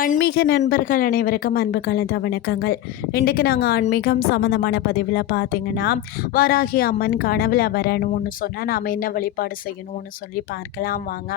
ஆன்மீக நண்பர்கள் அனைவருக்கும் அன்பு கலந்த வணக்கங்கள். இன்றைக்கு நாங்கள் ஆன்மீகம் சம்மந்தமான பதிவில் பார்த்தீங்கன்னா வராகி அம்மன் கனவில் வரணும்னு சொன்னால் நாம் என்ன வழிபாடு செய்யணும்னு சொல்லி பார்க்கலாம் வாங்க.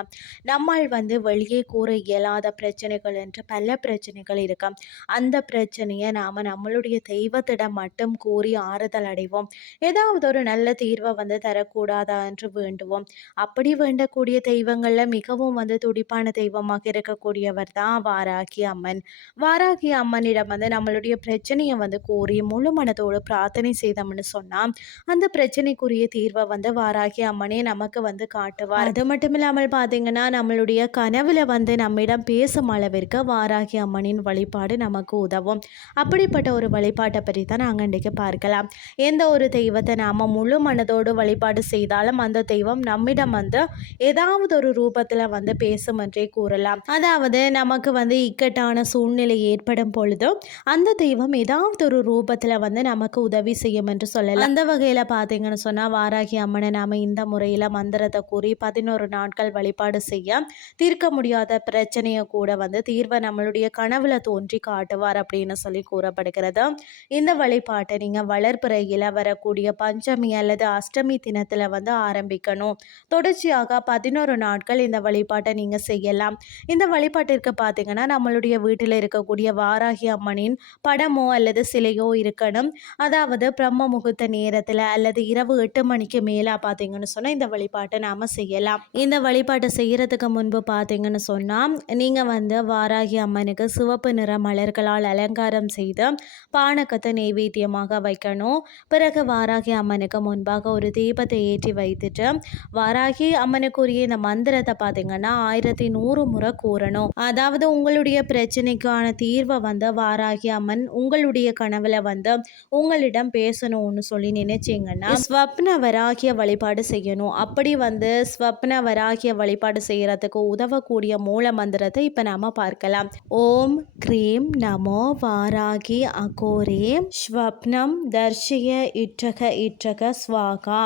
நம்மால் வந்து வெளியே கூற இயலாத பிரச்சனைகள் என்று பல பிரச்சனைகள் இருக்கும். அந்த பிரச்சனையை நாம் நம்மளுடைய தெய்வத்திடம் மட்டும் கூறி ஆறுதல் அடைவோம். ஏதாவது ஒரு நல்ல தீர்வை வந்து தரக்கூடாதா என்று வேண்டுவோம். அப்படி வேண்டக்கூடிய தெய்வங்களில் மிகவும் வந்து துடிப்பான தெய்வமாக இருக்கக்கூடியவர் தான் வாராகி வாராகி அம்மன். வாராகி அம்மனிடம் வந்து நம்மளுடைய பிரச்சனையை வந்து கூறி முழு மனதோடு பிரார்த்தனை செய்தோம்னு சொன்னால் அந்த பிரச்சனைக்குரிய தீர்வை வந்து வாராகி அம்மனே நமக்கு வந்து காட்டுவார். அது மட்டும் இல்லாமல் பார்த்தீங்கன்னா நம்மளுடைய கனவுல வந்து நம்மிடம் பேசும் அளவிற்கு வாராகி அம்மனின் வழிபாடு நமக்கு உதவும். அப்படிப்பட்ட ஒரு வழிபாட்டை பற்றி தான் நாங்கள் இன்றைக்கு பார்க்கலாம். எந்த ஒரு தெய்வத்தை நாம் முழு மனதோடு வழிபாடு செய்தாலும் அந்த தெய்வம் நம்மிடம் வந்து ஏதாவது ஒரு ரூபத்தில் வந்து பேசும் என்றே கூறலாம். அதாவது நமக்கு வந்து இக்கட்டான சூழ்நிலை ஏற்படும் பொழுதோ அந்த தெய்வம் ஏதாவது ஒரு ரூபத்தில் வந்து நமக்கு உதவி செய்யும் என்று சொல்லலாம். அந்த வகையில் பார்த்தீங்கன்னு சொன்னால் வாராகி அம்மனை நாம் இந்த முறையில் மந்திரத்தை கூறி பதினோரு நாட்கள் வழிபாடு செய்ய தீர்க்க முடியாத பிரச்சனையை கூட வந்து தீர்வை நம்மளுடைய கனவுல தோன்றி காட்டுவார் அப்படின்னு சொல்லி கூறப்படுகிறது. இந்த வழிபாட்டை நீங்கள் வளர்ப்புறையில் வரக்கூடிய பஞ்சமி அல்லது அஷ்டமி தினத்தில் வந்து ஆரம்பிக்கணும். தொடர்ச்சியாக பதினோரு நாட்கள் இந்த வழிபாட்டை நீங்கள் செய்யலாம். இந்த வழிபாட்டிற்கு பார்த்தீங்கன்னா நம்ம நம்மளுடைய வீட்டில் இருக்கக்கூடிய வாராகி அம்மனின் படமோ அல்லது சிலையோ இருக்கணும். அதாவது பிரம்ம முகூர்த்த நேரத்தில் அல்லது இரவு எட்டு மணிக்கு மேலே பார்த்தீங்கன்னு சொன்னால் இந்த வழிபாட்டை நாம் செய்யலாம். இந்த வழிபாட்டை செய்கிறதுக்கு முன்பு பார்த்தீங்கன்னு சொன்னால் நீங்கள் வந்து வாராகி அம்மனுக்கு சிவப்பு நிற மலர்களால் அலங்காரம் செய்து பானக்கத்தை நெய்வேத்தியமாக வைக்கணும். பிறகு வாராகி அம்மனுக்கு முன்பாக ஒரு தீபத்தை ஏற்றி வைத்துட்டு வாராகி அம்மனுக்குரிய இந்த மந்திரத்தை பார்த்தீங்கன்னா ஆயிரத்தி நூறு முறை கூறணும். அதாவது உங்களுடைய உங்களுடைய பிரச்சனைக்கான தீர்வை வந்து வாராகி அம்மன் உங்களுடைய கனவுல வந்து உங்களிடம் பேசணும்னு சொல்லி நினைச்சிங்கன்னா ஸ்வப்ன வராகிய வழிபாடு செய்யணும். அப்படி வந்து ஸ்வப்ன வராகிய வழிபாடு செய்யறதுக்கு உதவக்கூடிய மூல மந்திரத்தை இப்போ நாம பார்க்கலாம். ஓம் கிரீம் நமோ வாராகி அகோரே ஸ்வப்னம் தர்ஷிய இற்றக இற்றக ஸ்வாகா.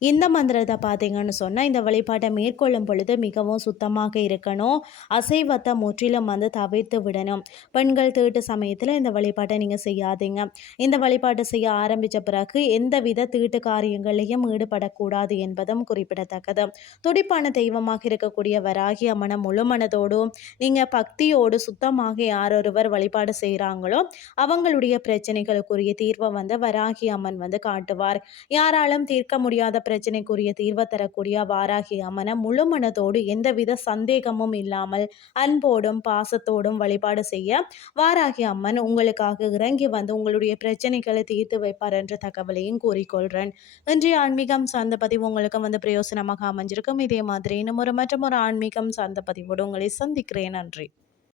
இந்த மந்திரத்தை பார்த்தீங்கன்னு சொன்னால் இந்த வழிபாட்டை மேற்கொள்ளும் பொழுது மிகவும் சுத்தமாக இருக்கணும். அசைவத்தை முற்றிலும் வந்து தவிர்த்து விடணும். பெண்கள் தீட்டு சமயத்தில் இந்த வழிபாட்டை நீங்கள் செய்யாதீங்க. இந்த வழிபாட்டை செய்ய ஆரம்பித்த பிறகு எந்தவித தீட்டு காரியங்களையும் ஈடுபடக்கூடாது என்பதும் குறிப்பிடத்தக்கது. துடிப்பான தெய்வமாக இருக்கக்கூடிய வராகி அம்மனை முழு மனதோடும் நீங்கள் பக்தியோடு சுத்தமாக யாரொருவர் வழிபாடு செய்கிறாங்களோ அவங்களுடைய பிரச்சனைகளுக்குரிய தீர்வை வந்து வராகி அம்மன் வந்து காட்டுவார். யாராலும் தீர்க்க முடியாத பிரச்சனைக்குரிய தீர்வை தரக்கூடிய வாராகி அம்மனை முழு மனதோடு எந்தவித சந்தேகமும் இல்லாமல் அன்போடும் பாசத்தோடும் வழிபாடு செய்ய வாராகி அம்மன் உங்களுக்காக இறங்கி வந்து உங்களுடைய பிரச்சனைகளை தீர்த்து வைப்பார் என்ற தகவலையும் கூறிக்கொள்கிறேன் இன்றைய ஆன்மீகம் சார்ந்த பதிவு உங்களுக்கு வந்து பிரயோசனமாக அமைஞ்சிருக்கும். இதே மாதிரி இன்னும் ஒரு மற்றும் ஒரு ஆன்மீகம் சார்ந்த பதிவோடு உங்களை சந்திக்கிறேன். நன்றி.